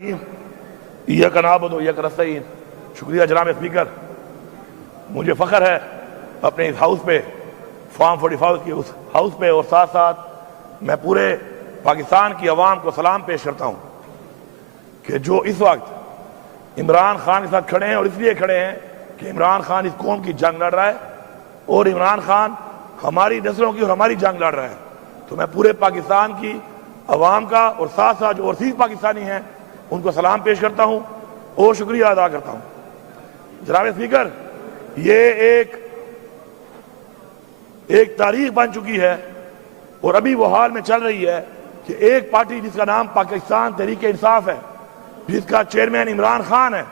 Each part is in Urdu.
ایاک نعبد و ایاک نستعین۔ شکریہ جناب اسپیکر، مجھے فخر ہے اپنے اس ہاؤس پہ، فارم 45 کی اس ہاؤس پہ، اور ساتھ ساتھ میں پورے پاکستان کی عوام کو سلام پیش کرتا ہوں کہ جو اس وقت عمران خان کے ساتھ کھڑے ہیں، اور اس لیے کھڑے ہیں کہ عمران خان اس قوم کی جنگ لڑ رہا ہے اور عمران خان ہماری نسلوں کی اور ہماری جنگ لڑ رہا ہے۔ تو میں پورے پاکستان کی عوام کا اور ساتھ ساتھ جو اوورسیز پاکستانی ہیں ان کو سلام پیش کرتا ہوں اور شکریہ ادا کرتا ہوں۔ جناب اسپیکر، یہ ایک تاریخ بن چکی ہے اور ابھی وہ حال میں چل رہی ہے کہ ایک پارٹی جس کا نام پاکستان تحریک انصاف ہے، جس کا چیئرمین عمران خان ہے،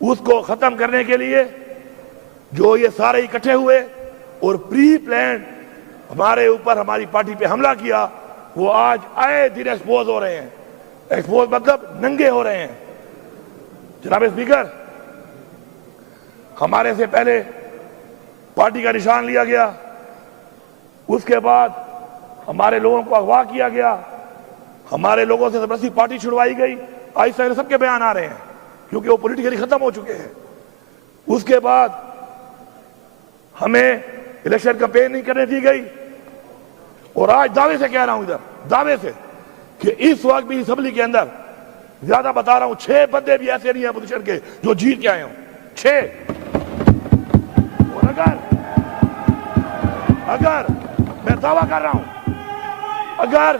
اس کو ختم کرنے کے لیے جو یہ سارے اکٹھے ہوئے اور پری پلانڈ ہمارے اوپر ہماری پارٹی پہ حملہ کیا، وہ آج آئے دن ایکسپوز ہو رہے ہیں۔ ایکسپوز مطلب ننگے ہو رہے ہیں۔ جناب اسپیکر، ہمارے سے پہلے پارٹی کا نشان لیا گیا، اس کے بعد ہمارے لوگوں کو اغوا کیا گیا، ہمارے لوگوں سے زبردستی پارٹی چھڑوائی گئی۔ آہستہ سب کے بیان آ رہے ہیں کیونکہ وہ پولیٹیکلی ختم ہو چکے ہیں۔ اس کے بعد ہمیں الیکشن کمپین نہیں کرنے دی گئی، اور آج دعوے سے کہہ رہا ہوں، ادھر دعوے سے، کہ اس وقت بھی اسمبلی کے اندر زیادہ بتا رہا ہوں 6 بندے بھی ایسے نہیں ہیں اپوزیشن کے جو جیت کے آئے ہوں، 6۔ اور اگر میں دعویٰ کر رہا ہوں، اگر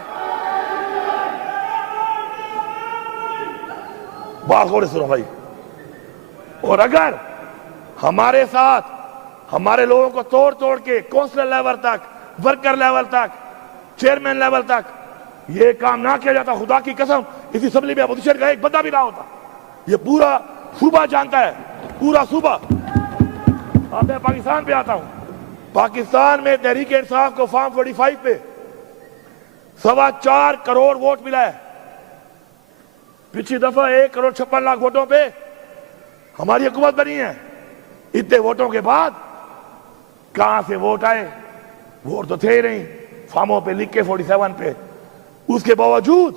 بات غور سے سنو بھائی، اور اگر ہمارے ساتھ ہمارے لوگوں کو توڑ کے کونسلر لیول تک، ورکر لیول تک، چیئرمین لیول تک یہ کام نہ کیا جاتا، خدا کی قسم اس اسمبلی میں اپوزیشن کا ایک بندہ بھی نہ ہوتا۔ یہ پورا صوبہ جانتا ہے، پورا صوبہ۔ اب میں پاکستان پہ آتا ہوں۔ پاکستان میں تحریک انصاف کو فارم 45 پہ 4.25 کروڑ ووٹ ملا ہے۔ پچھلی دفعہ 1 کروڑ 56 لاکھ ووٹوں پہ ہماری حکومت بنی ہے۔ اتنے ووٹوں کے بعد کہاں سے ووٹ آئے؟ ووٹ تو تھے ہی نہیں، فارموں پہ لکھ کے 47 پہ۔ اس کے باوجود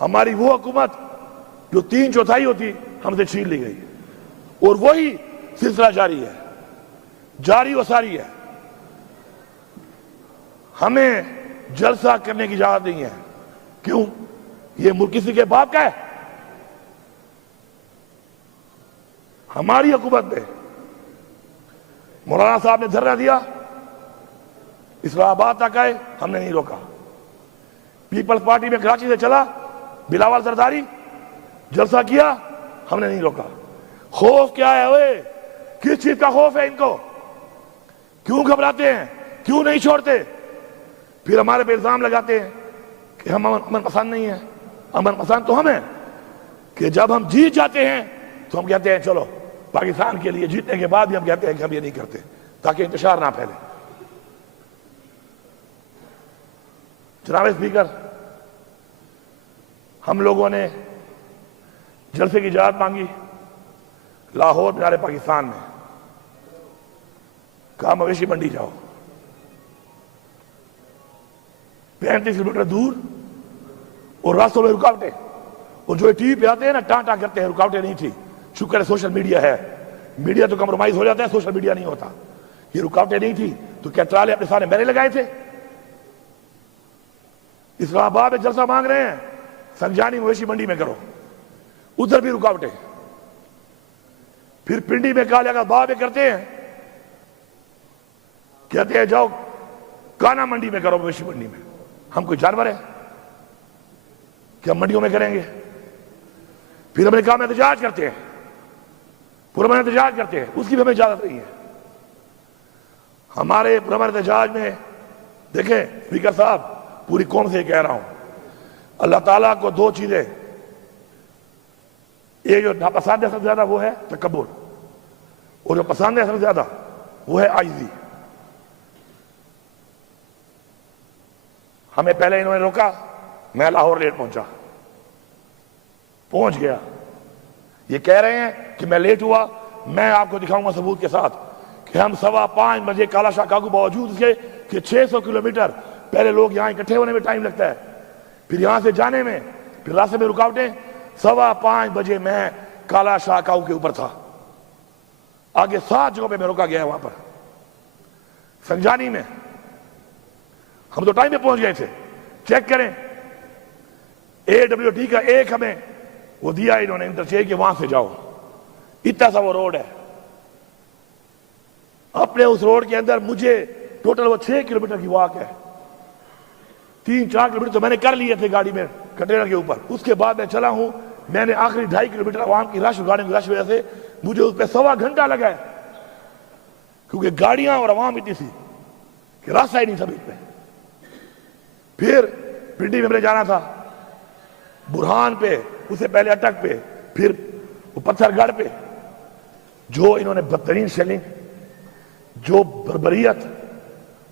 ہماری وہ حکومت جو 3/4 ہوتی ہم سے چھین لی گئی، اور وہی سلسلہ جاری ہے، جاری و ساری ہے۔ ہمیں جلسہ کرنے کی اجازت نہیں ہے۔ کیوں؟ یہ ملک کسی کے باپ کا ہے؟ ہماری حکومت میں مولانا صاحب نے دھرنا دیا، اسلام آباد تک آئے، ہم نے نہیں روکا۔ پیپلز پارٹی میں کراچی سے چلا، بلاول زرداری جلسہ کیا، ہم نے نہیں روکا۔ خوف کیا ہے؟ اوئے کس چیز کا خوف ہے ان کو؟ کیوں گھبراتے ہیں؟ کیوں نہیں چھوڑتے؟ پھر ہمارے پہ الزام لگاتے ہیں کہ ہم امن پسند نہیں ہیں۔ امن پسند تو ہم ہیں کہ جب ہم جیت جاتے ہیں تو ہم کہتے ہیں چلو پاکستان کے لیے، جیتنے کے بعد بھی ہم کہتے ہیں کہ ہم یہ نہیں کرتے تاکہ انتشار نہ پھیلے۔ جناب اسپیکر، ہم لوگوں نے جلسے کی اجازت مانگی لاہور مینار پاکستان میں، کہا مویشی منڈی جاؤ، 35 کلومیٹر دور، اور راستوں میں رکاوٹیں، اور جو ٹی وی پہ آتے ہیں نا ٹانٹا کرتے ہیں، رکاوٹیں نہیں تھی۔ شکر ہے سوشل میڈیا ہے، میڈیا تو کمپرومائز ہو جاتا ہے، سوشل میڈیا نہیں ہوتا۔ یہ رکاوٹیں نہیں تھی تو کیا ٹرالے اپنے سامنے میں نے لگائے تھے؟ اسلام آباد میں جلسہ مانگ رہے ہیں، سنجانی مویشی منڈی میں کرو، ادھر بھی رکاوٹیں۔ پھر پنڈی میں کہا جگہ باغ میں کرتے ہیں، کہتے ہیں جاؤ کانا منڈی میں کرو، مویشی منڈی میں۔ ہم کوئی جانور ہیں کہ ہم منڈیوں میں کریں گے؟ پھر ہم نے کہا ہم احتجاج کرتے ہیں، پرامن احتجاج کرتے ہیں، اس کی بھی ہمیں اجازت نہیں ہے۔ ہمارے پرامن احتجاج میں دیکھیں اسپیکر صاحب، پوری قوم سے کہہ رہا ہوں، اللہ تعالیٰ کو 2 چیزیں، یہ جو ناپسند ہے سب سے زیادہ وہ ہے تکبر، اور جو پسند ہے سب سے زیادہ وہ ہے عاجزی۔ ہمیں پہلے انہوں نے روکا، میں لاہور لیٹ پہنچ گیا۔ یہ کہہ رہے ہیں کہ میں لیٹ ہوا، میں آپ کو دکھاؤں گا ثبوت کے ساتھ کہ ہم 5:15 بجے کالا شاہ کاکو، باوجود اس کے کہ 600 کلومیٹر پہلے لوگ یہاں اکٹھے ہونے میں ٹائم لگتا ہے، پھر یہاں سے جانے میں پھر راستے میں رکاوٹیں. 5:15 بجے میں کالا شاہ کاؤ کے اوپر تھا. آگے 7 جگہوں پہ میں روکا گیا وہاں پر. سنجانی میں ہم تو ٹائم پہ پہنچ گئے تھے. چیک کریں AWT کا ایک ہمیں وہ دیا انہوں نے انٹرچینج کہ وہاں سے جاؤ. اتنا سا وہ روڈ ہے. اپنے اس روڈ کے اندر مجھے ٹوٹل وہ 6 کلومیٹر کی واک ہے. 3-4 کلومیٹر تو میں نے کر لیے تھے گاڑی میں کنٹینر کے اوپر. اس کے بعد میں چلا ہوں. میں نے آخری 2.5 کلومیٹر عوام کی رش گاڑیوں کی رش وجہ سے مجھے اس پہ 1.25 گھنٹہ لگا ہے, کیونکہ گاڑیاں اور عوام اتنی سی کہ راستہ ہی نہیں تھا بیچ پہ. پھر پنڈی میں مجھے جانا تھا, برہان پہ, اس سے پہلے اٹک پہ, پھر وہ پتھر گڑھ پہ. جو انہوں نے بدترین شیلنگ, جو بربریت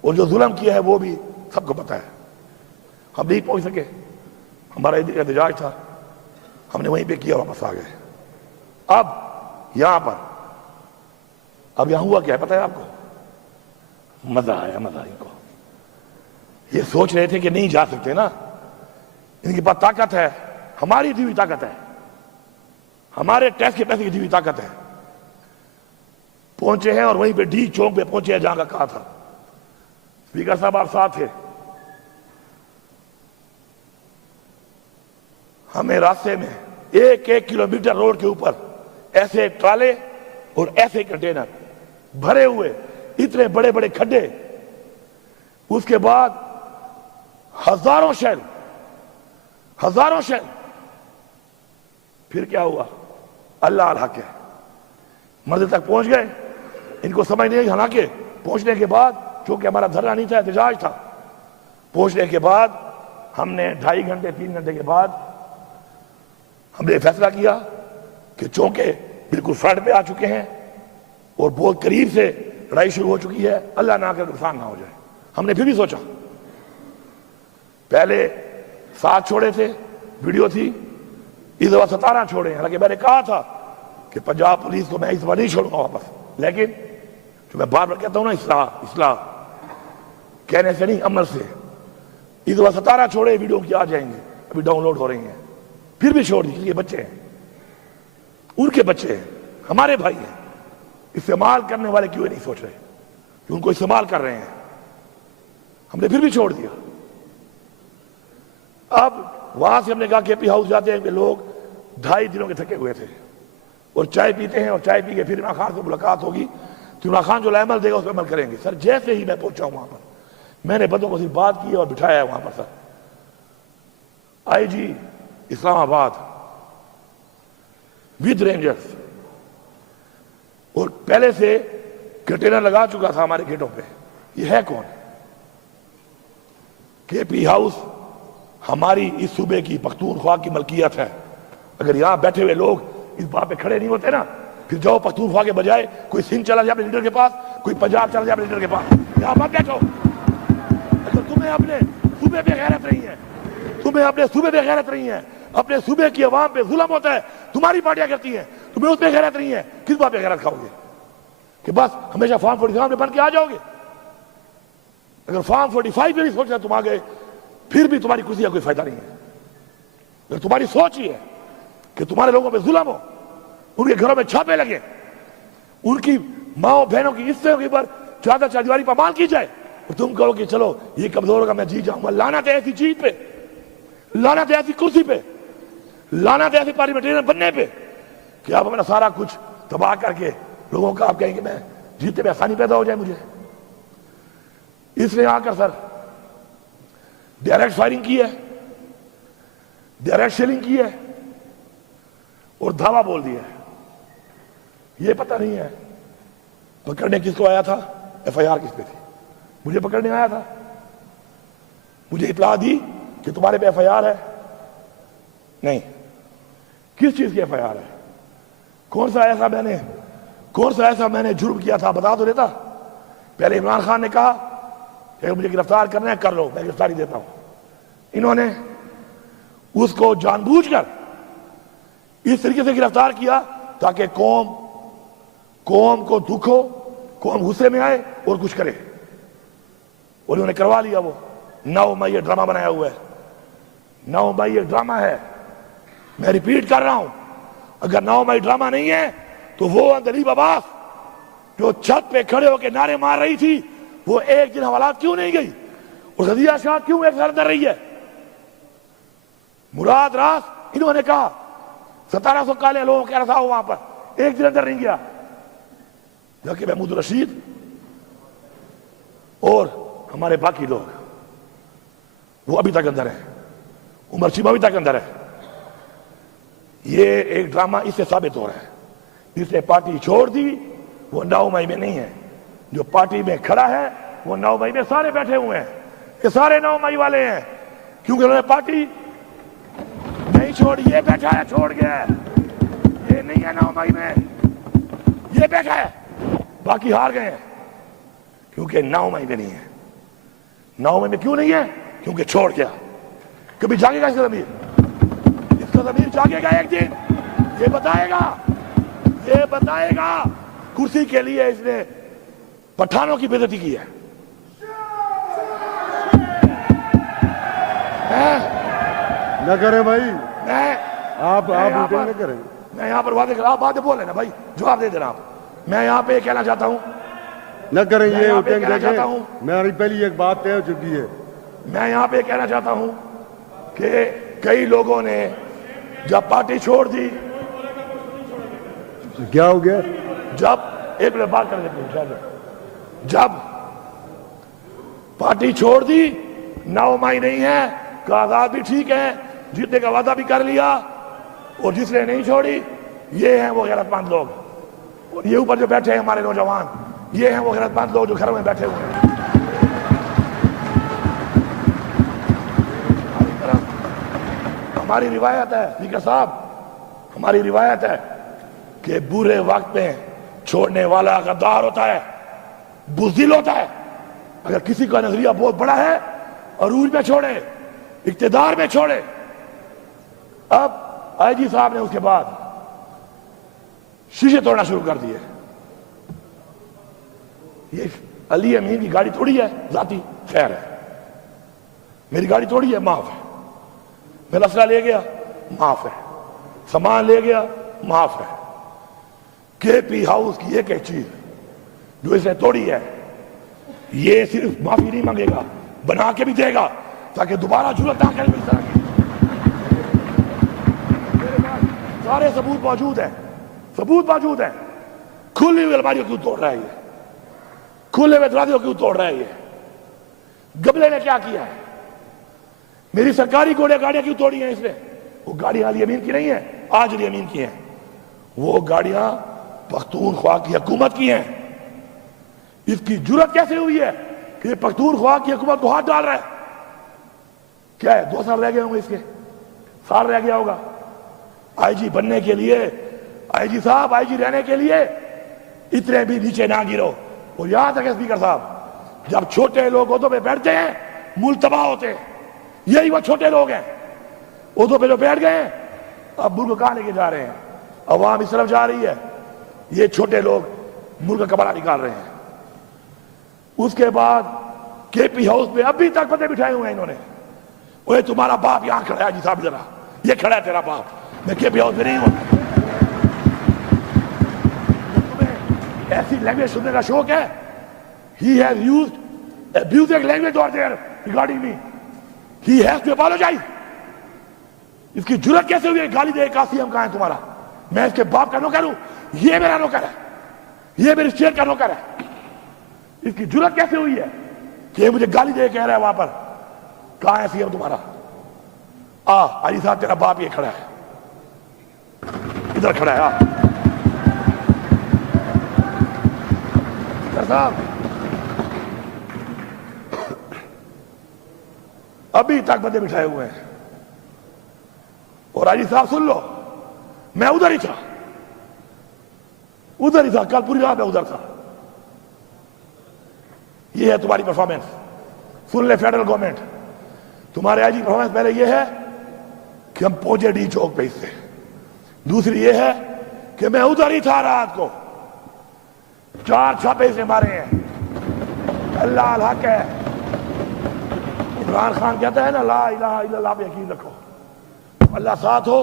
اور جو ظلم کیا ہے وہ بھی سب کو پتا ہے. ہم نہیں پہنچ سکے, ہمارا احتجاج تھا, ہم نے وہیں پہ کیا, واپس آ گئے. اب یہاں پر اب یہاں ہوا کیا ہے پتہ ہے آپ کو؟ مزہ آیا, مزہ ان کو. یہ سوچ رہے تھے کہ نہیں جا سکتے نا, ان کے پاس طاقت ہے, ہماری دی ہوئی طاقت ہے, ہمارے ٹیکس کے پیسے کی دی ہوئی طاقت ہے. پہنچے ہیں اور وہیں پہ ڈی چوک پہ پہنچے ہیں جہاں کا کہا تھا. اسپیکر صاحب آپ ساتھ تھے. ہمیں راستے میں 1 کلومیٹر روڈ کے اوپر ایسے ٹرالے اور ایسے کنٹینر بھرے ہوئے, اتنے بڑے بڑے کھڈے, اس کے بعد ہزاروں شیل. پھر کیا ہوا؟ اللہ الحق ہے, منزل تک پہنچ گئے. ان کو سمجھ نہیں آئی, حالانکہ پہنچنے کے بعد, چونکہ ہمارا دھرنا نہیں تھا, احتجاج تھا, پہنچنے کے بعد ہم نے 2.5 گھنٹے 3 گھنٹے کے بعد ہم نے فیصلہ کیا کہ چونکہ بالکل فرنٹ پہ آ چکے ہیں اور بہت قریب سے لڑائی شروع ہو چکی ہے, اللہ نہ کر نقصان نہ ہو جائے. ہم نے پھر بھی سوچا, پہلے 7 چھوڑے تھے, ویڈیو تھی, اس دفعہ 17 چھوڑے ہیں. حالانکہ میں نے کہا تھا کہ پنجاب پولیس کو میں اس دفعہ نہیں چھوڑوں گا واپس, لیکن جو میں بار بار کہتا ہوں نا, اصلاح کہنے سے نہیں, عمل سے. اس دفعہ 17 چھوڑے, ویڈیو کی آ جائیں گے, ابھی ڈاؤن لوڈ ہو رہی ہیں. پھر بھی چھوڑ دی, یہ بچے ہیں, ان کے بچے ہیں, ہمارے بھائی ہیں. استعمال کرنے والے کیوں نہیں سوچ رہے کہ ان کو استعمال کر رہے ہیں؟ ہم نے پھر بھی چھوڑ دیا. اب وہاں سے ہم نے کہا کہ پی ہاؤس جاتے ہیں کہ لوگ 2.5 دنوں کے تھکے ہوئے تھے اور چائے پیتے ہیں, اور چائے پی کے پھر عمران خان سے ملاقات ہوگی تو عمران خان جو عمل دے گا اس پہ عمل کریں گے. سر جیسے ہی میں پہنچا ہوں وہاں پر, میں نے بندوں کو صرف بات کی اور بٹھایا ہے وہاں پر. سر آئی جی اسلام آباد ود رینجرز, اور پہلے سے کنٹینر لگا چکا تھا ہمارے گیٹوں پہ. یہ ہے کون؟ کے پی ہاؤس ہماری اس صوبے کی پختونخوا کی ملکیت ہے. اگر یہاں بیٹھے ہوئے لوگ اس بات پہ کھڑے نہیں ہوتے نا, پھر جاؤ پختونخوا کے بجائے کوئی سندھ چلا جائے اپنے لیڈر کے پاس, کوئی پنجاب چلا جائے اپنے لیڈر کے پاس. یہاں مت بیٹھو. اگر تمہیں اپنے صوبے پہ غیرت نہیں ہے, اپنے صوبے کی عوام پہ ظلم ہوتا ہے, تمہاری پارٹیاں کرتی ہیں, تمہیں اس پہ غیرت نہیں ہے, کس بات پہ غیرت کھاؤ گے؟ کہ بس ہمیشہ فارم 45 میں بن کے آ جاؤ گے؟ اگر فارم 45 پہ بھی سوچ رہے تم آ گئے, پھر بھی تمہاری کرسی کا کوئی فائدہ نہیں ہے. اگر تمہاری سوچ ہی ہے کہ تمہارے لوگوں پہ ظلم ہو, ان کے گھروں میں چھاپے لگے, ان کی ماں بہنوں کی عزتوں کے اوپر چادر چاردیواری پر مال کی جائے, اور تم کہو کہ چلو یہ کمزور ہوگا میں جیت جاؤں گا. لعنت ہے ایسی چیز پہ, لعنت ہے ایسی کرسی پہ, لعنت ہے ایسی پارلیمنٹرین بننے پہ کہ آپ اپنا سارا کچھ تباہ کر کے لوگوں کا آپ کہیں کہ میں جیتنے میں آسانی پیدا ہو جائے مجھے. اس نے آ کر سر ڈائریکٹ فائرنگ کی ہے, ڈائریکٹ شیلنگ کی ہے, اور دھاوا بول دیا ہے. یہ پتہ نہیں ہے پکڑنے کس کو آیا تھا, ایف آئی آر کس پہ تھی. مجھے پکڑنے آیا تھا, مجھے اطلاع دی کہ تمہارے پہ ایف آئی آر ہے. نہیں, کس چیز کی ایف آئی آر ہے؟ کون سا ایسا میں نے جرم کیا تھا بتا تو دیتا. پہلے عمران خان نے کہا کہ مجھے گرفتار کرنا ہے کر لو, میں گرفتاری دیتا ہوں. انہوں نے اس کو جان بوجھ کر اس طریقے سے گرفتار کیا تاکہ قوم کو دکھ ہو, قوم غصے میں آئے اور کچھ کرے, اور انہوں نے کروا لیا. وہ 9 مئی یہ ڈرامہ بنایا ہوا ہے. 9 مئی یہ ڈرامہ ہے میں ریپیٹ کر رہا ہوں، اگر 9 مئی ڈرامہ نہیں ہے تو وہ عندلیب عباس جو چھت پہ کھڑے ہو کے نعرے مار رہی تھی، وہ ایک دن حوالات کیوں نہیں گئی؟ اور غزیہ شاہ کیوں ایک سال اندر رہی ہے؟ مراد راس انہوں نے کہا 1700 کالے لوگوں کہہ رہا تھا وہاں پر، ایک دن اندر نہیں گیا، جبکہ محمود رشید اور ہمارے باقی لوگ وہ ابھی تک اندر ہیں، عمر چیمہ ابھی تک اندر ہے۔ یہ ایک ڈرامہ اس سے ثابت ہو رہا ہے، جس نے پارٹی چھوڑ دی وہ 9 مئی میں نہیں ہے، جو پارٹی میں کھڑا ہے وہ 9 مئی میں سارے بیٹھے ہوئے ہیں، یہ سارے 9 مئی والے ہیں، کیونکہ انہوں نے پارٹی نہیں چھوڑی، یہ بیٹھا ہے چھوڑ گیا ہے، یہ نہیں ہے 9 مئی میں، یہ بیٹھا ہے، باقی ہار گئے ہیں، کیونکہ 9 مئی میں نہیں ہے۔ 9 مئی میں کیوں نہیں ہے؟ کیونکہ چھوڑ گیا۔ کبھی جاگے گا اس کا ضمیر؟ اس کا ضمیر جاگے گا ایک دن، یہ بتائے گا کرسی کے لیے اس نے پٹھانوں کی بے عزتی کی ہے۔ نہ کریں بھائی، آپ نہ کریں۔ میں یہاں پر واضح کر، آپ باتیں بول رہے نا بھائی، جواب دے دے رہا ہوں۔ میں یہاں پہ کہنا چاہتا ہوں، نہ کریں یہ یہاں پہ اٹھیں کہنا چاہتا ہوں، میری پہلی ایک بات طے ہو چکی ہے۔ میں یہاں پہ کہنا چاہتا ہوں کہ کئی لوگوں نے جب پارٹی چھوڑ دی، کیا ہو گیا؟ جب ایک منٹ بات کر دیتے ہیں، جب پارٹی چھوڑ دی 9 مئی نہیں ہے، کا آزاد بھی ٹھیک ہے، جیتنے کا وعدہ بھی کر لیا، اور جس نے نہیں چھوڑی یہ ہیں وہ غیرت مند لوگ، اور یہ اوپر جو بیٹھے ہیں ہمارے نوجوان، یہ ہیں وہ غیرت مند لوگ جو گھروں میں بیٹھے ہوئے ہیں۔ ہماری روایت ہے اسپیکر صاحب، ہماری روایت ہے کہ برے وقت میں چھوڑنے والا غدار ہوتا ہے، بزدل ہوتا ہے۔ اگر کسی کا نظریہ بہت بڑا ہے، عروج میں چھوڑے، اقتدار میں چھوڑے۔ اب آئی جی صاحب نے اس کے بعد شیشے توڑنا شروع کر دیے۔ یہ علی امین کی گاڑی تھوڑی ہے ذاتی، خیر ہے، میری گاڑی تھوڑی ہے، معاف ہے، میرا اسلحہ لے گیا معاف ہے، سامان لے گیا معاف ہے۔ کے پی ہاؤس کی ایک چیز جو اس نے توڑی ہے، یہ صرف معافی نہیں مانگے گا، بنا کے بھی دے گا تاکہ دوبارہ جرأت نہ کرے اس طرح کی۔ میرے پاس سارے ثبوت موجود ہیں، کھلی ہوئی الماریوں کیوں توڑ رہا ہے یہ، کھلے ہوئے دروازوں کیوں توڑ رہا ہے یہ؟ گبلے نے کیا کیا ہے؟ میری سرکاری گاڑیاں کیوں توڑی ہیں اس نے؟ وہ گاڑیاں علی امین کی نہیں ہیں، آج علی امین کی ہیں، وہ گاڑیاں پختونخوا کی حکومت کی ہیں۔ اس کی جرأت کیسے ہوئی ہے کہ یہ پختونخوا کی حکومت کو ہاتھ ڈال رہا ہے؟ کیا ہے 2 سال رہ گئے ہوں گے، اس کے سال رہ گیا ہوگا آئی جی بننے کے لیے۔ آئی جی صاحب، آئی جی رہنے کے لیے اتنے بھی نیچے نہ گرو۔ اور یاد رکھیں اسپیکر صاحب، جب چھوٹے لوگ عہدوں پہ بیٹھتے ہیں ملک تباہ ہوتے ہیں، یہی وہ چھوٹے لوگ ہیں عہدوں پہ جو بیٹھ گئے ہیں، اب ملک کہاں لے کے جا رہے ہیں؟ عوام اس طرف جا رہی ہے، یہ چھوٹے لوگ ملک کا کپڑا نکال رہے ہیں۔ اس کے بعد کے پی ہاؤس پہ ابھی تک بندے بٹھائے ہوئے ہیں انہوں نے، اوے تمہارا باپ یہاں کھڑا ہے، جی صاحب ذرا یہ کھڑا ہے تیرا باپ، میں کے پی ہاؤس میں نہیں ہوں۔ تمہیں ایسی لینگویج سننے کا شوق ہے؟ He has used abusive language over there regarding me. He has to apologize. اس کی جرأت کیسے ہوئی ہے گالی دے؟ قاسم کہاں ہے تمہارا؟ میں اس کے باپ کا نوکر ہوں، یہ میرا نوکر ہے، یہ میرے شیر کا نوکر ہے۔ اس کی جرأت کیسے ہوئی ہے کہ یہ مجھے گالی دے کہہ رہا ہے وہاں پر؟ کہاں ہے سی ایم تمہارا؟ علی صاحب تیرا باپ یہ کھڑا ہے، ادھر کھڑا ہے۔ صاحب ابھی تک بندے بٹھائے ہوئے ہیں، اور علی صاحب سن لو، میں ادھر ہی تھا، کل پوری رات میں ادھر تھا۔ یہ ہے تمہاری پرفارمنس، سن لے فیڈرل گورنمنٹ، تمہارے آئی جی پرفارمنس پہلے یہ ہے کہ ہم پہنچے ڈی چوک پہ، اس سے دوسری یہ ہے کہ میں ادھر ہی تھا رات کو، 4 چھاپے سے مارے ہیں۔ اللہ الحق ہے، عمران خان کہتا ہے نا لا الہ الا اللہ پہ یقین رکھو، اللہ ساتھ ہو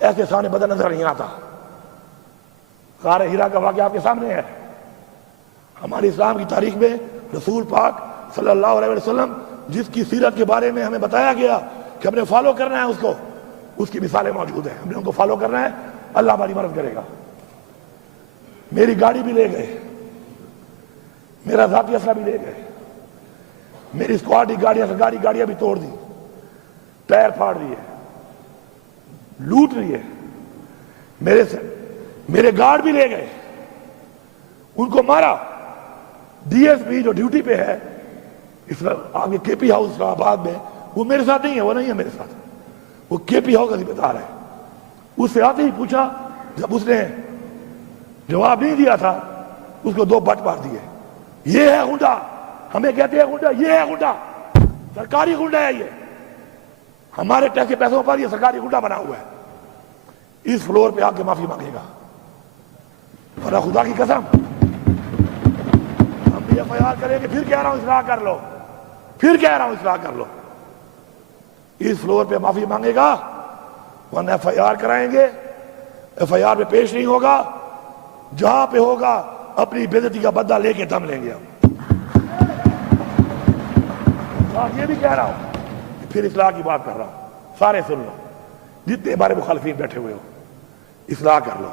ایسے سامنے بدن نظر نہیں آتا. غار ہیرا کا واقعہ آپ کے سامنے ہے. ہماری اسلام کی تاریخ میں رسول پاک صلی اللہ علیہ وسلم جس کی سیرت کے بارے میں ہمیں بتایا گیا کہ ہم نے فالو کرنا ہے اس کو، اس کی مثالیں موجود ہیں. ہم نے ان کو فالو کرنا ہے، اللہ ہماری مدد کرے گا. میری گاڑی بھی لے گئے، میرا ذاتی اسلحہ بھی لے گئے، میری اسکواڈ کی گاڑیاں بھی توڑ دی، ٹائر پھاڑ دیے، لوٹ لیے. میرے گارڈ بھی لے گئے، ان کو مارا. ڈی ایس پی جو ڈیوٹی پہ ہے اس آگے کے پی ہاؤس اسلام آباد میں، وہ میرے ساتھ نہیں ہے، وہ نہیں ہے میرے ساتھ، وہ کے پی ہاؤس کا ذمہ دار ہے. اس سے آتے ہی پوچھا، جب اس نے جواب نہیں دیا تھا اس کو 2 بٹ مار دیے. یہ ہے غنڈا، ہمیں کہتے ہیں غنڈا، یہ ہے غنڈا، سرکاری غنڈا ہے یہ، ہمارے ٹیکس کے پیسوں پر یہ سرکاری غنڈا بنا ہوا ہے. اس فلور پہ آ کے معافی مانگے گا، ورنہ خدا کی قسم ہم بھی ایف آئی آر کریں گے. پھر کہہ رہا ہوں اصلاح کر لو، پھر کہہ رہا ہوں اصلاح کر لو. اس فلور پہ معافی مانگے گا، ورنہ ایف آئی آر کرائیں گے. ایف آئی آر پہ پیش نہیں ہوگا، جہاں پہ ہوگا اپنی بے عزتی کا بدلہ لے کے دم لیں گے ہم. اور یہ بھی کہہ رہا ہوں، پھر اصلاح کی بات کر رہا ہوں، سارے سن لو، جتنے ہمارے مخالفین بیٹھے ہوئے ہو، اصلاح کر لو.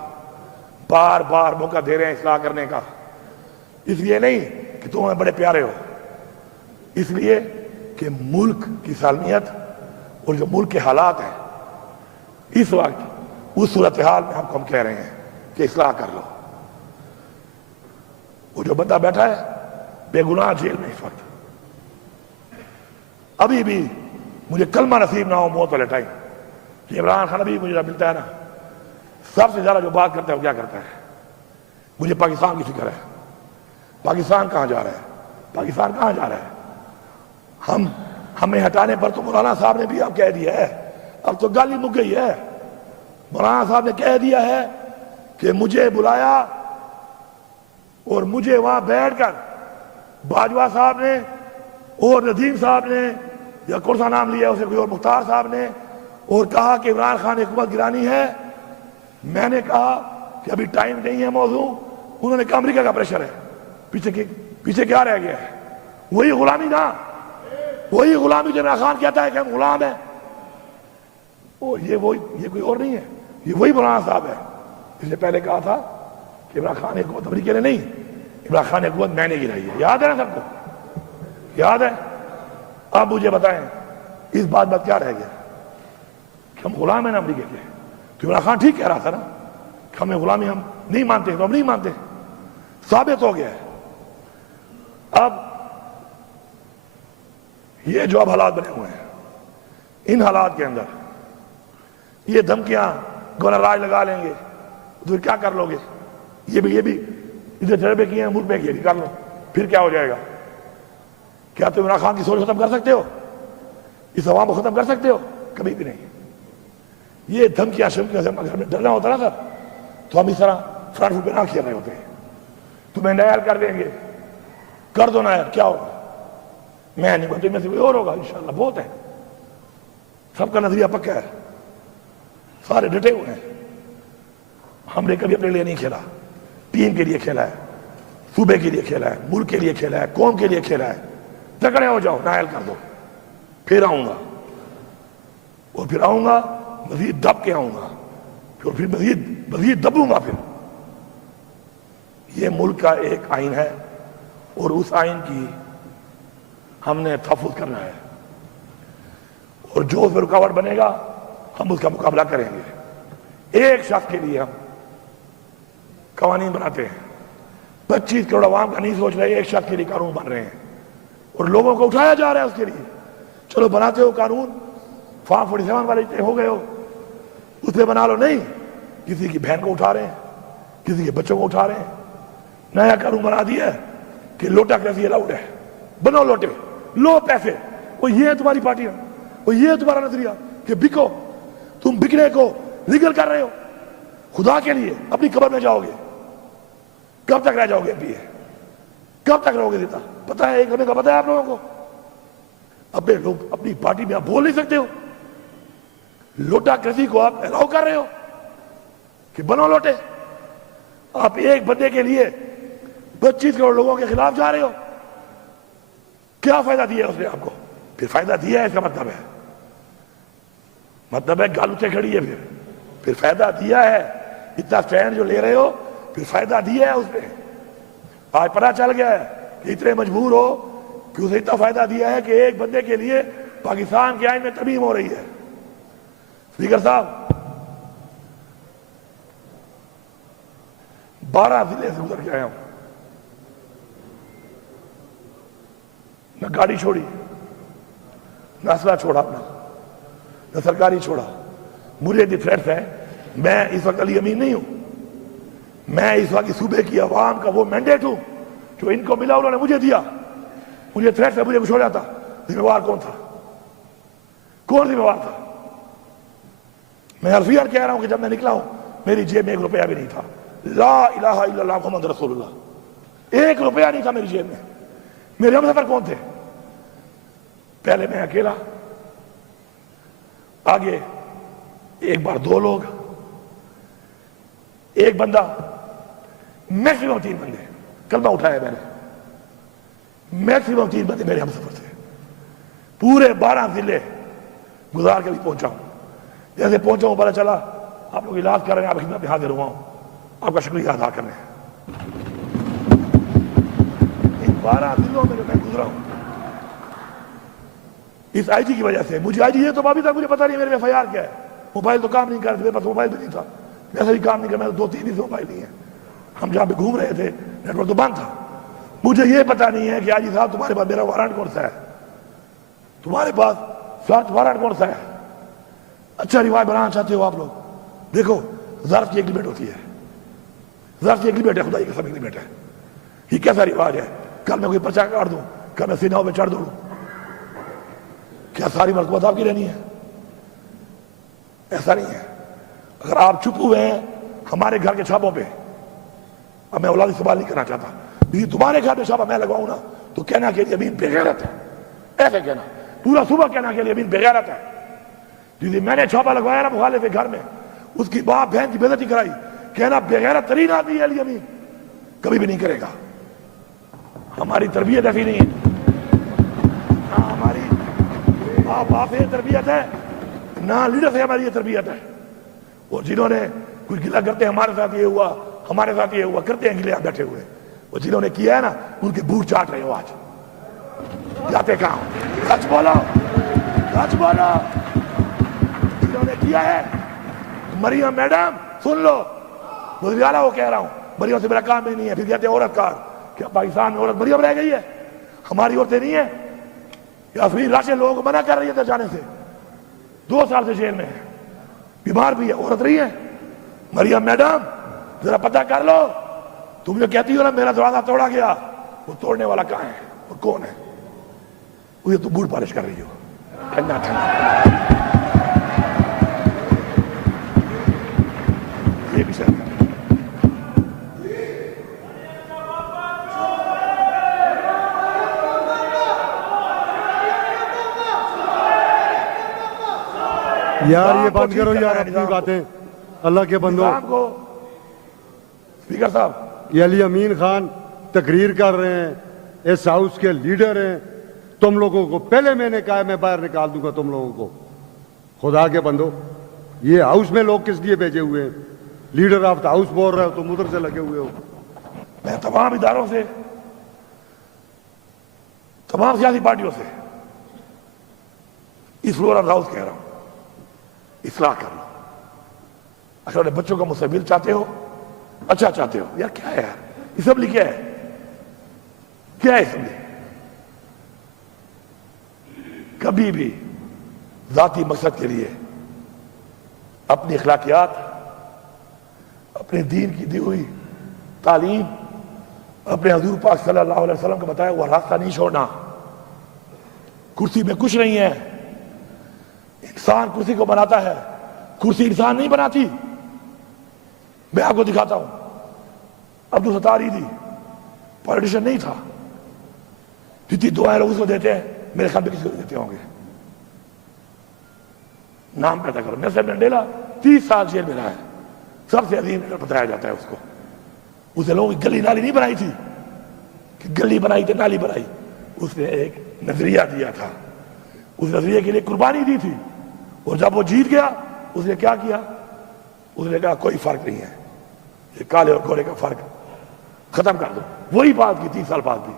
بار بار موقع دے رہے ہیں اصلاح کرنے کا، اس لیے نہیں کہ تم ہمیں بڑے پیارے ہو، اس لیے کہ ملک کی سالمیت اور جو ملک کے حالات ہیں اس وقت، اس صورتحال میں ہم کہہ رہے ہیں کہ اصلاح کر لو. وہ جو بندہ بیٹھا ہے بے گناہ جیل میں اس وقت، ابھی بھی مجھے کلمہ نصیب نہ ہو موت والے ٹائم، کہ عمران خان ابھی مجھے ملتا ہے نا، سب سے زیادہ جو بات کرتا ہے وہ کیا کرتا ہے؟ مجھے پاکستان کی فکر ہے. پاکستان کہاں جا رہا ہے؟ پاکستان کہاں جا رہا ہے؟ ہمیں ہٹانے پر تو مولانا صاحب نے بھی اب کہہ دیا ہے، اب تو گالی مک گئی ہے. مولانا صاحب نے کہہ دیا ہے کہ مجھے بلایا اور مجھے وہاں بیٹھ کر باجوہ صاحب نے اور ندیم صاحب نے، یا کون سا نام لیا اسے کوئی اور، مختار صاحب نے، اور کہا کہ عمران خان نے حکومت گرانی ہے. میں نے کہا کہ ابھی ٹائم نہیں ہے موضوع. انہوں نے کہا امریکہ کا پریشر ہے. پیچھے کیا رہ گیا ہے؟ وہی غلامی نا، وہی غلامی جو عمران خان کہتا ہے کہ ہم غلام ہیں. یہ کوئی اور نہیں ہے، یہ وہی مولانا صاحب ہے. اس نے پہلے کہا تھا کہ عمران خان نے حکومت امریکہ نے نہیں، عمران خان نے حکومت میں نے گرائی ہے. یاد ہے نا سب کو؟ یاد ہے؟ اب مجھے بتائیں اس بات کیا رہ گیا کہ ہم غلام ہیں نا امریکہ کے؟ تو عمران خان ٹھیک کہہ رہا تھا نا کہ ہمیں غلامی ہم نہیں مانتے، تو ہم نہیں مانتے، ثابت ہو گیا ہے. اب یہ جو اب حالات بنے ہوئے ہیں، ان حالات کے اندر یہ دھمکیاں گورنر راج لگا لیں گے تو کیا کر لو گے؟ یہ بھی ادھر تجربے کیے ہیں ملک میں، یہ بھی کر لو، پھر کیا ہو جائے گا؟ کیا تم عمران خان کی سوچ ختم کر سکتے ہو؟ اس عوام کو ختم کر سکتے ہو؟ کبھی بھی نہیں. یہ دھمکیاں شمکیاں سے اگر ہمیں ڈرنا ہوتا نا سر، تو ہم اس طرح فرنٹ فٹ پہ نہ کھیل رہے ہوتے. تمہیں نائر کر دیں گے، کر دو نائر، کیا ہوگا؟ میں نہیں بولتا، میں سے کوئی اور ہوگا انشاءاللہ. بہت ہے، سب کا نظریہ پکا ہے، سارے ڈٹے ہوئے ہیں. ہم نے کبھی اپنے لیے نہیں کھیلا، ٹیم کے لیے کھیلا ہے، صوبے کے لیے کھیلا ہے، ملک کے لیے کھیلا ہے، قوم کے لیے کھیلا ہے. تکڑے ہو جاؤ، نائل کر دو، پھر آؤں گا، اور پھر آؤں گا مزید دب کے آؤں گا، پھر مزید دبوں گا. پھر یہ ملک کا ایک آئین ہے، اور اس آئین کی ہم نے تحفظ کرنا ہے، اور جو اس میں رکاوٹ بنے گا ہم اس کا مقابلہ کریں گے. ایک شخص کے لیے ہم قوانین بناتے ہیں، 25 کروڑ عوام کا نہیں سوچ رہے، ایک شخص کے لیے قانون بن رہے ہیں، اور لوگوں کو اٹھایا جا رہا ہے اس کے لیے. چلو بناتے ہو قانون، فارم 47 والے ہو گئے ہو، اس پہ بنا لو. نہیں، کسی کی بہن کو اٹھا رہے ہیں، کسی کے بچوں کو اٹھا رہے ہیں. نیا قانون بنا دیا ہے کہ لوٹا کیسی الاؤڈ ہے، بنو لوٹے، لو پیسے. وہ یہ ہے تمہاری پارٹیاں، وہ یہ ہے تمہارا نظریہ کہ بکو. تم بکنے کو لیگل کر رہے ہو. خدا کے لیے اپنی قبر میں جاؤ گے، کب تک رہ جاؤ گے؟ کب تک رہو گے دیتا؟ پتہ ہے، ایک ہونے کا پتہ ہے آپ لوگوں کو؟ اپنے لوگ اپنی پارٹی میں آپ بول نہیں سکتے ہو. لوٹا کرسی کو آپ الاؤ کر رہے ہو کہ بنو لوٹے. آپ ایک بندے کے لیے 25 کروڑ لوگوں کے خلاف جا رہے ہو. کیا فائدہ دیا ہے اس نے آپ کو؟ پھر فائدہ دیا ہے اس کا مطلب ہے گال اتنے کھڑی ہے. پھر فائدہ دیا ہے. اتنا سٹینڈ جو لے رہے ہو پھر فائدہ دیا ہے اس نے. آج پتہ چل گیا ہے کہ اتنے مجبور ہو کہ اسے اتنا فائدہ دیا ہے کہ ایک بندے کے لیے پاکستان کے آئین میں ترمیم ہو رہی ہے. اسپیکر صاحب 12 ضلع سے گزر کے آیا ہوں. نہ گاڑی چھوڑی, نہ اسلحہ چھوڑا اپنا, نہ سرکاری چھوڑا. مجھے دی تھریٹس ہے. میں اس وقت علی امین نہیں ہوں. میں اس وقت صوبے کی عوام کا وہ مینڈیٹ ہوں جو ان کو ملا, انہوں نے مجھے دیا. مجھے تھریٹس ہے, مجھے کچھ ہو جاتا. ذمہ وار کون تھا؟ کون ذمہ وار تھا؟ میں حرفیاً کہہ رہا ہوں کہ جب میں نکلا ہوں میری جیب میں 1 روپیہ بھی نہیں تھا. لا الہ الا اللہ محمد رسول اللہ. 1 روپیہ نہیں تھا میری جیب میں. میرے ہم سفر کون تھے؟ پہلے میں اکیلا, آگے ایک بار 2 لوگ, ایک بندہ, میکسیمم 3 بندے. کلمہ اٹھایا میں نے. میکسیمم 3 بندے میرے ہم سفر تھے. پورے 12 ضلع گزار کے بھی پہنچا ہوں. جیسے پہنچا ہوں پتہ چلا آپ لوگ علاج کر رہے ہیں, آپ خدمت میں حاضر ہوا ہوں. آپ کا شکریہ ادا کرنے. ان 12 ضلعوں میں جو میں گزرا ہوں اس آئی جی کی وجہ سے. مجھے آئی جی یہ تو ابھی تک مجھے پتا نہیں میرے ایف آئی آر کیا ہے. موبائل تو کام نہیں کر رہے, میرے پاس موبائل بھی نہیں تھا. ویسے بھی کام نہیں کر, میرے 2-3 ہی موبائل نہیں ہیں. ہم جہاں پہ گھوم رہے تھے نیٹ ورک تو بند تھا. مجھے یہ پتا نہیں ہے کہ آئی جی صاحب تمہارے پاس میرا وارنٹ کون سا ہے, تمہارے پاس سرچ وارنٹ کون سا ہے. اچھا روایت بنانا چاہتے ہو آپ لوگ, دیکھو ظرف کی ایگریمنٹ ہوتی ہے. ظرف کی ایگریمنٹ ہے, خدائی قسم ایگریمنٹ ہے. یہ کیسا رواج ہے؟ کل میں کوئی پرچہ کاٹ دوں, کل میں سیناؤں پہ چڑھ دوں, کیا ساری مرتبہ آپ کی رہنی ہے؟ ایسا نہیں ہے. اگر آپ چھپ ہوئے ہیں ہمارے گھر کے چھاپوں پہ, اب میں اولادی سوال نہیں کرنا چاہتا, لیکن تمہارے گھر پہ چھاپا میں لگواؤں نا تو کہنا کہ امین بے غیرت ہے. ایسے کہنا پورا صبح کہنا کہ امین بے غیرت ہے. جس میں نے چھاپا لگوایا نا مخالف کے گھر میں, اس کی باپ بہن کی بے عزتی کرائی, کہنا بے غیرت ترین آدمی ہے علی امین. کبھی بھی نہیں کرے گا. ہماری تربیت ایسی نہیں ہے. ہماری باپ سے تربیت ہے نہ لیڈر سے ہماری یہ تربیت ہے. اور جنہوں نے کچھ گلا کرتے ہیں ہمارے ساتھ یہ ہوا, ہمارے ساتھ یہ ہوا, کرتے ہیں گلے آپ بیٹھے ہوئے. وہ جنہوں نے کیا ہے نا ان کے بوٹ چاٹ رہے ہو آج. جاتے کہاں؟ سچ بولو, سچ بولو. جنہوں نے کیا ہے, مریم میڈم سن لو, مجھے وہ کہہ رہا ہوں, مریم سے میرا کام ہی نہیں ہے. پھر کہتے ہیں عورت کار. کیا پاکستان میں عورت مریم رہ گئی ہے؟ ہماری عورتیں نہیں ہیں. یاسمین راشد لوگوں کو منع کر رہی ہے جانے سے, 2 سال سے جیل میں ہے, بیمار بھی ہے, عورت رہی ہے. مریم میڈم ذرا پتہ کر لو. تم جو کہتی ہو نا میرا دروازہ توڑا گیا, وہ توڑنے والا کہاں ہے اور کون ہے؟ وہ تو بوٹ پالش کر رہی ہو. ٹھنڈا ٹھنڈا یہ بھی شرط. یار یہ بند کرو یار اپنی باتیں, اللہ کے بندو. اسپیکر صاحب یہ علی امین خان تقریر کر رہے ہیں, اس ہاؤس کے لیڈر ہیں. تم لوگوں کو پہلے میں نے کہا ہے میں باہر نکال دوں گا تم لوگوں کو. خدا کے بندو, یہ ہاؤس میں لوگ کس لیے بھیجے ہوئے ہیں؟ لیڈر آف دا ہاؤس بول رہے ہو, تم ادھر سے لگے ہوئے ہو. میں تمام اداروں سے, تمام سیاسی پارٹیوں سے اس فلور آف ہاؤس کہہ رہا ہوں, اصلاح کر لو. اچھا بچوں کا مستقبل چاہتے ہو, اچھا چاہتے ہو, یار کیا ہے یار اسمبلی, کیا ہے, کیا ہے اسمبلی؟ کبھی بھی ذاتی مقصد کے لیے اپنی اخلاقیات, اپنے دین کی دی ہوئی تعلیم, اپنے حضور پاک صلی اللہ علیہ وسلم کا بتایا ہوا راستہ نہیں چھوڑنا. کرسی میں کچھ نہیں ہے. انسان کرسی کو بناتا ہے, کرسی انسان نہیں بناتی. میں آپ کو دکھاتا ہوں, عبدالستار ایدھی پولیٹیشین نہیں تھا. جتنی دعائیں لوگ اس کو دیتے ہیں میرے خیال میں کسی کو دیتے ہوں گے. نام پیدا کرو. نیلسن منڈیلا 30 سال جیل میں رہا ہے, سب سے عظیم لیڈر بتایا جاتا ہے اس کو. اسے لوگوں کی گلی نالی نہیں بنائی تھی کہ گلی بنائی تو نالی بنائی, اس نے ایک نظریہ دیا تھا, اس نظریے کے لیے قربانی دی تھی, اور جب وہ جیت گیا اس نے کیا کیا؟ اس نے کہا کوئی فرق نہیں ہے, یہ کالے اور گورے کا فرق ختم کر دو. وہی بات کی 30 سال بعد بھی.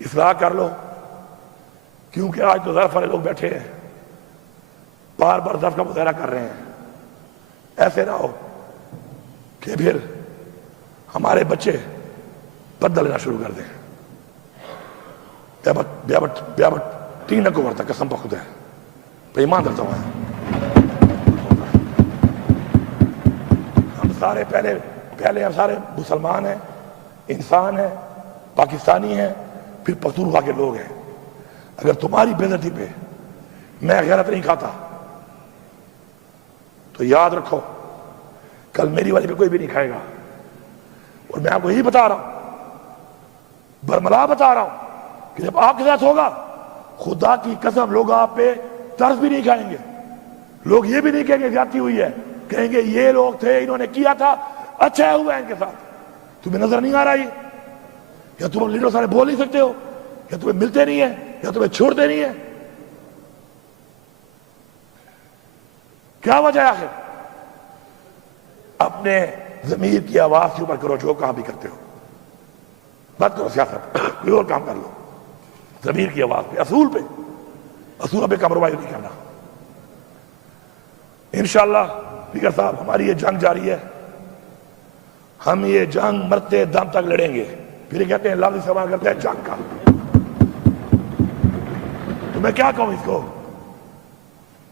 اصلاح کر لو, کیونکہ آج تو ظرف والے لوگ بیٹھے ہیں بار بار ظرف کا مظاہرہ کر رہے ہیں. ایسے نہ ہو کہ پھر ہمارے بچے بدلہ لینا شروع کر دیں. بیابٹ تین کو ورتا قسم پہ خدا ہے, پہ ایمان درتا ہوا ہے. ہم سارے پہلے ہم سارے مسلمان ہیں, انسان ہیں, پاکستانی ہیں, پھر پختونخوا کے لوگ ہیں. اگر تمہاری بے عزتی پہ میں غیرت نہیں کھاتا تو یاد رکھو کل میری والی پہ کوئی بھی نہیں کھائے گا. اور میں آپ کو یہی بتا رہا ہوں, برملا بتا رہا ہوں کہ جب آپ کے ساتھ ہوگا خدا کی قسم لوگ آپ پہ ترس بھی نہیں کھائیں گے. لوگ یہ بھی نہیں کہیں گے زیادتی ہوئی ہے, کہیں گے یہ لوگ تھے انہوں نے کیا تھا اچھا ہوا ہے ان کے ساتھ. تمہیں نظر نہیں آ رہا یہ, یا تم لیڈر سارے بول نہیں سکتے ہو, یا تمہیں ملتے نہیں ہیں, یا تمہیں چھوڑتے نہیں ہیں؟ کیا وجہ ہے آخر؟ اپنے ضمیر کی آواز کے اوپر کرو جو کام بھی کرتے ہو, بات کرو سیاست, کوئی اور کام کر لو. ضمیر کی آواز پہ, اصول پہ کمپرومائز نہیں کرنا. انشاءاللہ اسپیکر صاحب ہماری یہ جنگ جاری ہے, ہم یہ جنگ مرتے دم تک لڑیں گے. پھر یہ کہتے ہیں لفظ استعمال کرتے ہیں جنگ کا, تو میں کیا کہوں اس کو؟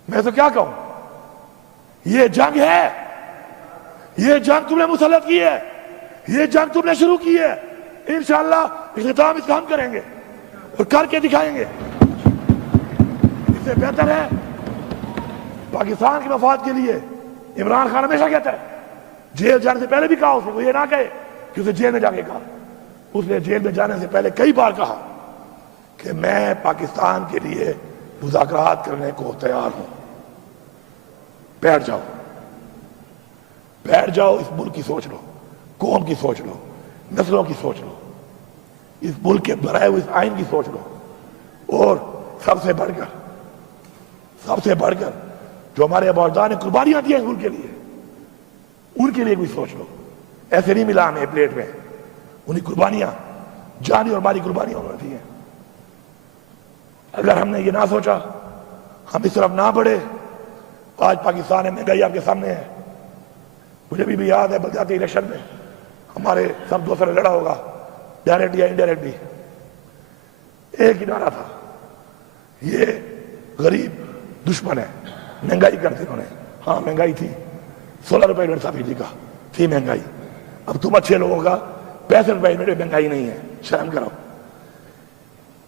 میں تو کیا کہوں؟ یہ جنگ ہے, یہ جنگ تم نے مسلط کی ہے, یہ جنگ تم نے شروع کی ہے. انشاءاللہ اختتام اس کا ہم کریں گے اور کر کے دکھائیں گے. اس سے بہتر ہے پاکستان کے مفاد کے لیے. عمران خان ہمیشہ کہتا ہے, جیل جانے سے پہلے بھی کہا اس نے, وہ یہ نہ کہے کہ اسے جیل میں جا کے کہا. اس نے جیل میں جانے سے پہلے کئی بار کہا کہ میں پاکستان کے لیے مذاکرات کرنے کو تیار ہوں. بیٹھ جاؤ, اس ملک کی سوچ لو, قوم کی سوچ لو, نسلوں کی سوچ لو, اس ملک کے بنائے ہوئے اس آئین کی سوچ لو, اور سب سے بڑھ کر جو ہمارے اباؤجداد نے قربانیاں دی ہیں اس ملک کے لیے, ان کے لیے کوئی سوچ لو. ایسے نہیں ملا ہمیں پلیٹ میں, انہیں قربانیاں جانی اور مالی قربانیاں انہوں نے دی ہیں. اگر ہم نے یہ نہ سوچا, ہم اس طرف نہ بڑھے, آج پاکستان میں مہنگائی آپ کے سامنے ہے. مجھے بھی یاد ہے بلدیاتی الیکشن میں ہمارے سب دوستوں نے لڑا ہوگا, ڈائریکٹ یا انڈائریکٹلی, ایک ہی نعرہ تھا, یہ غریب دشمن ہے, مہنگائی کر دی انہوں نے. ہاں مہنگائی تھی, 16 روپے یونٹ صافی کا تھی مہنگائی. اب تم اچھے لوگوں کا 65 روپے یونٹ مہنگائی نہیں ہے, شرم کرو.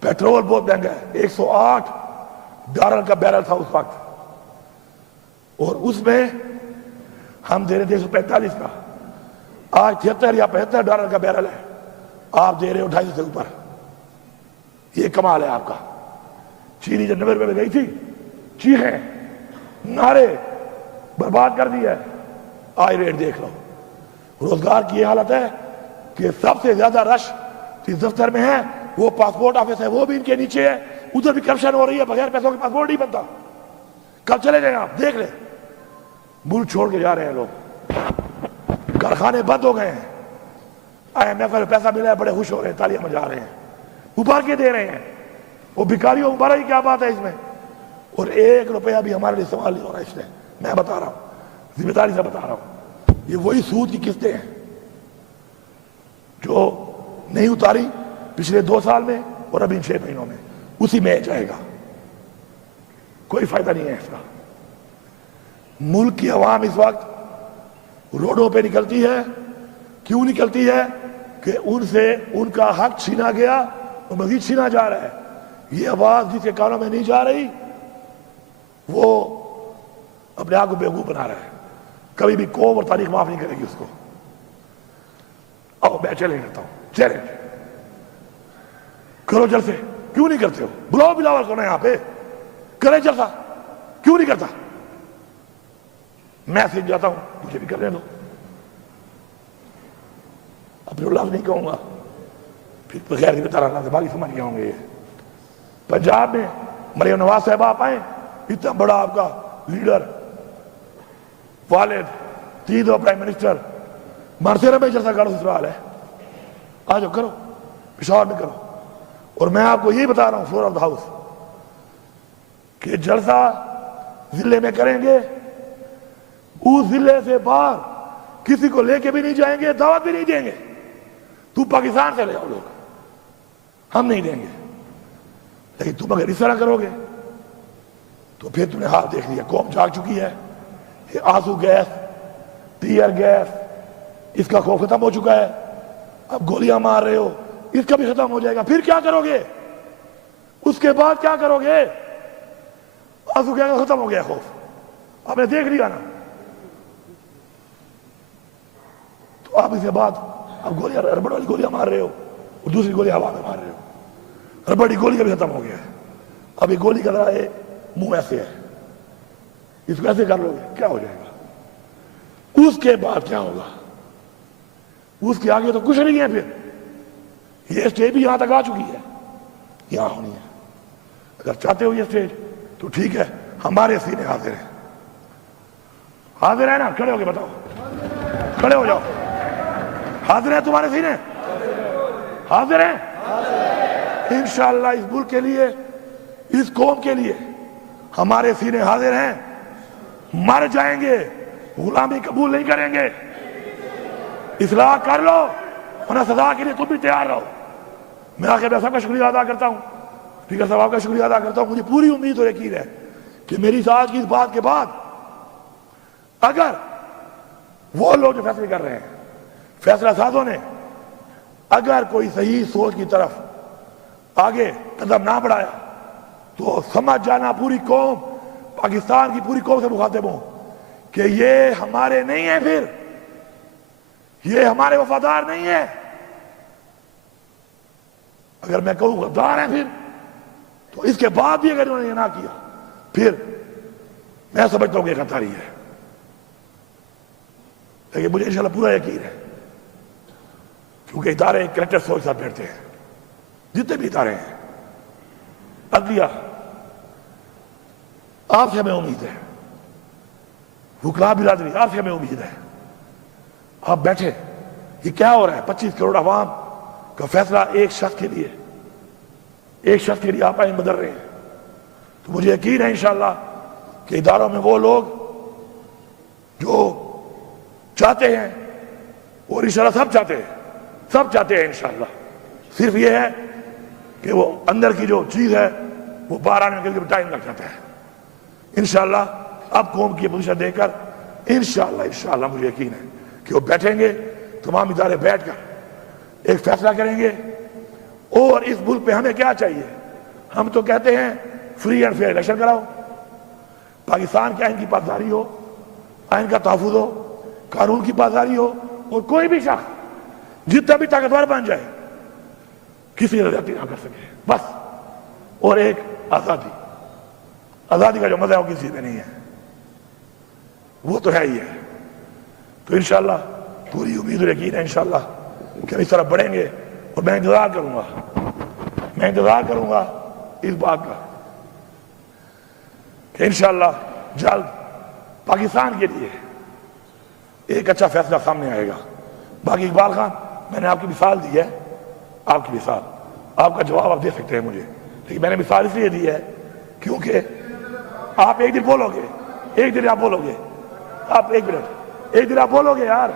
پیٹرول بہت مہنگا ہے, $108 کا بیرل تھا اس وقت, اور اس میں ہم دے رہے تھے 145 کا. آج 73 یا $75 کا بیرل ہے, آپ دے رہے ہو 250 سے اوپر. یہ کمال ہے آپ کا. چینی جب 90 روپے میں گئی تھی, چیخیں نعرے برباد کر دی ہے, آج ریٹ دیکھ لو. روزگار کی یہ حالت ہے کہ سب سے زیادہ رش جس دفتر میں ہے وہ پاسپورٹ آفس ہے, وہ بھی ان کے نیچے ہے. ادھر بھی کرپشن ہو رہی ہے, بغیر پیسوں کے پاسپورٹ نہیں بنتا. کل چلے جائیں آپ دیکھ لیں, ملک چھوڑ کے جا رہے ہیں لوگ, کارخانے بند ہو گئے ہیں. IMF میں پیسہ ملا ہے, بڑے خوش ہو رہے ہیں, تالیاں بجا رہے ہیں, ابھار کے دے رہے ہیں. وہ بھکاریوں ابھارا ہی کیا بات ہے اس میں, اور 1 روپیہ بھی ہمارے لیے استعمال نہیں ہو رہا اس میں. میں بتا رہا ہوں, ذمہ داری سے بتا رہا ہوں, یہ وہی سود کی قسطیں ہیں جو نہیں اتاری پچھلے 2 سال میں اور ابھی 6 مہینوں میں, اسی میں جائے گا. کوئی فائدہ نہیں ہے اس کا. ملک کی عوام اس وقت روڈوں پہ نکلتی ہے. کیوں نکلتی ہے؟ کہ ان سے ان کا حق چھینا گیا اور مزید چھینا جا رہا ہے. یہ آواز جس کے کانوں میں نہیں جا رہی وہ اپنے آپ کو بیوقوف بنا رہا ہے. کبھی بھی قوم اور تاریخ معاف نہیں کرے گی اس کو. میں چیلنج کرتا ہوں, چیلنج کرو جلسے. کیوں نہیں کرتے ہو؟ بلاؤ بلاول کو نا یہاں پہ, کرے جلسہ، کیوں نہیں کرتا؟ میں سیکھ جاتا ہوں، مجھے بھی کرنے دو۔ اپنے لفظ نہیں کہوں گا، پھر بغیر کی طرح اللہ باقی سمجھ گئے ہوں گے۔ پنجاب میں مریم نواز صاحب آپ آئیں، اتنا بڑا آپ کا لیڈر، والد، تین دو پرائم منسٹر، مرسے میں جلسہ کرو، دوسرا حال ہے، آ جاؤ کرو، پشاور میں کرو۔ اور میں آپ کو یہ بتا رہا ہوں فلور آف دا ہاؤس کہ جلسہ ضلع میں کریں گے، اس ضلع سے باہر کسی کو لے کے بھی نہیں جائیں گے، دعوت بھی نہیں دیں گے۔ تو پاکستان سے لے آؤ لوگ، ہم نہیں دیں گے، لیکن تم اگر اس طرح کرو گے تو پھر تم نے حال دیکھ لیا، قوم جاگ چکی ہے۔ یہ آنسو گیس، ٹیئر گیس، اس کا خوف ختم ہو چکا ہے، اب گولیاں مار رہے ہو، اس کا بھی ختم ہو جائے گا۔ پھر کیا کرو گے؟ اس کے بعد کیا کرو گے؟ آنسو گیس ختم ہو گیا خوف، آپ نے دیکھ لیا نا، تو آپ اس کے بعد اب گولیاں، ربڑ والی گولیاں مار رہے ہو اور دوسری گولی ہوا میں مار رہے ہو۔ ربڑ کی گولی کا بھی ختم ہو گیا ہے، اب یہ گولی کا ذرا منہ ایسے ہے، اس کو ایسے کر لو گے کیا ہو جائے گا؟ اس کے بعد کیا ہوگا؟ اس کے آگے تو کچھ نہیں ہے۔ پھر یہ اسٹیج بھی یہاں تک آ چکی ہے، یہاں ہونی ہے۔ اگر چاہتے ہو یہ اسٹیج تو ٹھیک ہے، ہمارے سینے حاضر ہیں، حاضر ہے نا؟ کھڑے ہو کے بتاؤ، کھڑے ہو جاؤ، حاضر ہیں تمہارے سینے؟ حاضر ہیں انشاءاللہ۔ اس ملک کے لیے، اس قوم کے لیے ہمارے سینے حاضر ہیں، مر جائیں گے، غلامی قبول نہیں کریں گے۔ اصلاح کر لو، ورنہ سزا کے لیے تم بھی تیار رہو۔ میں آخر میں سب کا شکریہ ادا کرتا ہوں، اسپیکر صاحب کا شکریہ ادا کرتا ہوں۔ مجھے پوری امید اور یقین ہے کہ میری ساتھ کی اس بات کے بعد اگر وہ لوگ جو فیصلے کر رہے ہیں، فیصلہ سازوں نے اگر کوئی صحیح سوچ کی طرف آگے قدم نہ بڑھایا تو سمجھ جانا پوری قوم، پاکستان کی پوری قوم سے مخاطب ہوں کہ یہ ہمارے نہیں ہیں، پھر یہ ہمارے وفادار نہیں ہیں۔ اگر میں کہوں غدار ہیں پھر، تو اس کے بعد بھی اگر انہوں نے یہ نہ کیا پھر میں سمجھتا ہوں کہ غداری ہے۔ لیکن مجھے انشاءاللہ پورا یقین ہے، کیونکہ ادارے کریکٹر سوچ ساتھ بیٹھتے ہیں، جتنے بھی ادارے ہیں، عدلیہ، آپ سے ہمیں امید ہے، حکام برادری، آپ سے ہمیں امید ہے، آپ بیٹھے، یہ کیا ہو رہا ہے؟ 25 کروڑ عوام کا فیصلہ ایک شخص کے لیے، ایک شخص کے لیے آپ آئین بدل رہے ہیں۔ تو مجھے یقین ہے انشاءاللہ کہ اداروں میں وہ لوگ جو چاہتے ہیں، اور انشاءاللہ سب چاہتے ہیں، سب چاہتے ہیں انشاءاللہ، صرف یہ ہے کہ وہ اندر کی جو چیز ہے وہ باہر آنے کے لیے ٹائم لگ جاتا ہے۔ انشاءاللہ اب قوم کی پوزیشن دے کر انشاءاللہ مجھے یقین ہے کہ وہ بیٹھیں گے، تمام ادارے بیٹھ کر ایک فیصلہ کریں گے۔ اور اس ملک پہ ہمیں کیا چاہیے؟ ہم تو کہتے ہیں فری اینڈ فیئر الیکشن کراؤ، پاکستان کے آئین کی پاسداری ہو، آئین کا تحفظ ہو، قانون کی پاسداری ہو، اور کوئی بھی شخص جتنا بھی طاقتور بن جائے کسی نے زیادتی نہ کر سکے، بس۔ اور ایک آزادی، آزادی کا جو مزہ ہے وہ کسی میں نہیں ہے، وہ تو ہے ہی ہے۔ تو انشاءاللہ پوری امید اور یقین ہے انشاءاللہ کہ ہم اس طرح بڑھیں گے، اور میں انتظار کروں گا اس بات کا کہ انشاءاللہ جلد پاکستان کے لیے ایک اچھا فیصلہ سامنے آئے گا۔ باقی اقبال خان، میں نے آپ کی مثال دی ہے، آپ کی مثال، آپ کا جواب آپ دے سکتے ہیں مجھے، لیکن میں نے مثال اس لیے دی ہے کیونکہ آپ ایک دن بولو گے، ایک دن آپ بولو گے، آپ ایک دن آپ بولو گے یار،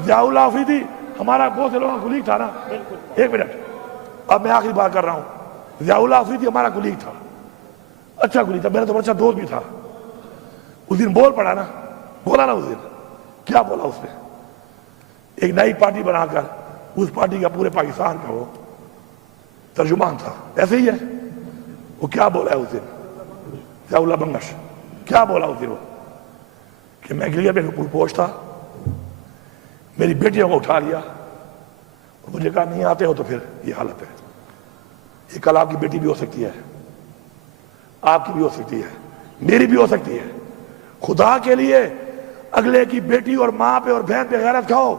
ضیاء اللہ آفریدی ہمارا بہت سے لوگوں کا کلیگ تھا نا، ایک منٹ، اب میں آخری بات کر رہا ہوں۔ ضیاء اللہ آفریدی ہمارا کلیگ تھا، اچھا کلیگ تھا، میرا تو اچھا دوست بھی تھا۔ اس دن بول پڑا نا، بولا نا اس دن، کیا بولا اس نے؟ ایک نئی پارٹی بنا کر اس پارٹی کا پورے پاکستان کا وہ ترجمان تھا، ایسے ہی ہے۔ وہ کیا بولا ہے اس دن ضیاء اللہ بنگش؟ کیا بولا اس دن وہ؟ کہ میں گلیئر میں پوچھ تھا، میری بیٹیوں کو اٹھا لیا، مجھے کہا نہیں آتے ہو تو پھر یہ حالت ہے، یہ کل آپ کی بیٹی بھی ہو سکتی ہے، آپ کی بھی ہو سکتی ہے, میری بھی ہو سکتی ہے. خدا کے لیے اگلے کی بیٹی اور ماں پہ اور بہن پہ غیرت کھاؤ,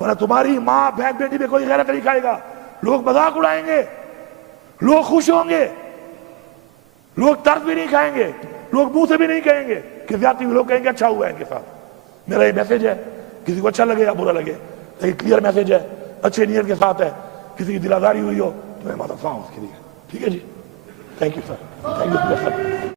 ورنہ تمہاری ماں بہن بیٹی پہ کوئی غیرت نہیں کھائے گا. لوگ مذاق اڑائیں گے, لوگ خوش ہوں گے, لوگ طرز بھی نہیں کھائیں گے, لوگ منہ سے بھی نہیں کہیں گے کہ زیادتی ہوئی, لوگ کہیں گے اچھا ہوا ہے ان کے ساتھ. میرا یہ میسج ہے, کسی کو اچھا لگے یا برا لگے, لیکن کلیئر میسج ہے, اچھے نیت کے ساتھ ہے. کسی کی دل آزاری ہوئی ہو تو میں معذرت خواہ ہوں اس کے لیے. ٹھیک ہے جی, thank you sir, thank you sir.